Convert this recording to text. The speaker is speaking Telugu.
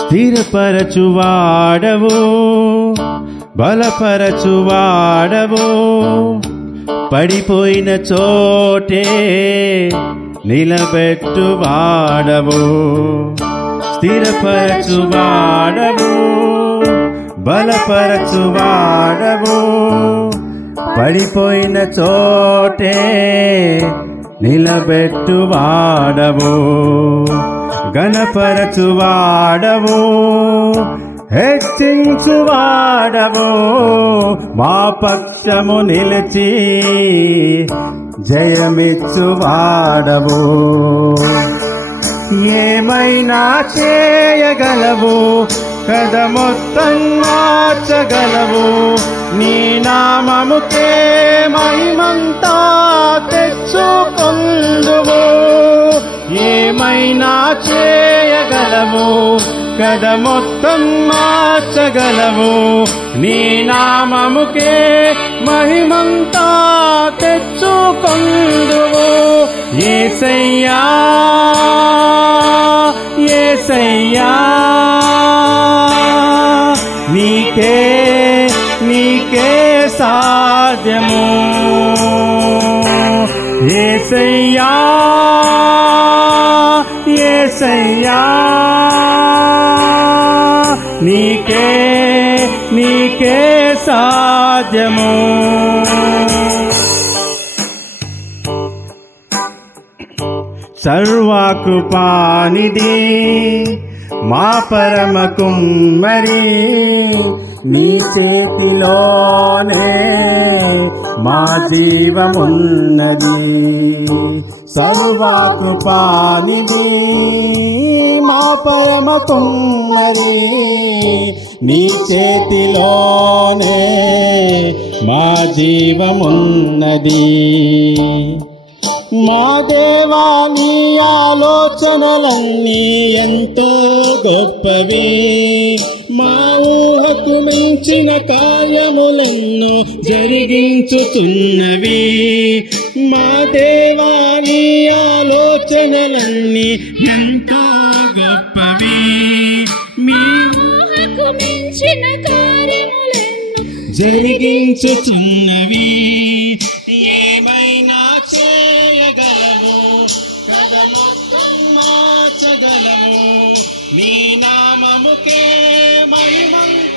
స్థిరపరచువాడవు, బలపరచువాడవు, పడిపోయిన చోటే నిలబెట్టువాడవు. స్థిరపరచువాడవు, బలపరచువాడవు, పడిపోయిన చోటే నిలబెట్టువాడవు. గణపరచువాడవు, హెచ్చించువాడవు, మా పక్షము నిలిచి జయమిచ్చువాడవు. ఏమైనా చేయగలవు, కథ మొత్తం మార్చగలవు, నీ నామముకే మహిమంతా తెచ్చుకొందువు. ఏమైనా చేయగలవు, కథ మొత్తం మార్చగలవు, నీ నామముకే మహిమంతా తెచ్చుకొందువు. యేసయ్యా యేసయ్యా, నీకే నీకే సాధ్యము. యేసయ్యా యేసయ్యా, నీకే నీకే సాధ్యము. సర్వకృపానిధి మా పరమ కుమ్మరి, నీ చేతిలోనే మా జీవమున్నది. సర్వకృపానిధి మా పరమ కుమ్మరి, నీ చేతిలోనే మా జీవమున్నది. మా దేవా, నీ ఆలోచనలన్నీ ఎంతో గొప్పవి, మా ఊహకు మించిన కార్యములెన్నో జరిగించుతున్నవి. మా దేవా, నీ ఆలోచనలన్నీ ఎంతో గొప్పవి, మీ ఊహకు మించిన కార్యములెన్నో జరిగించుతున్నవి. ఏమైనా చేయగలవు, కథ మొత్తం మార్చగలవు, నీ నామముకే మహిమంతా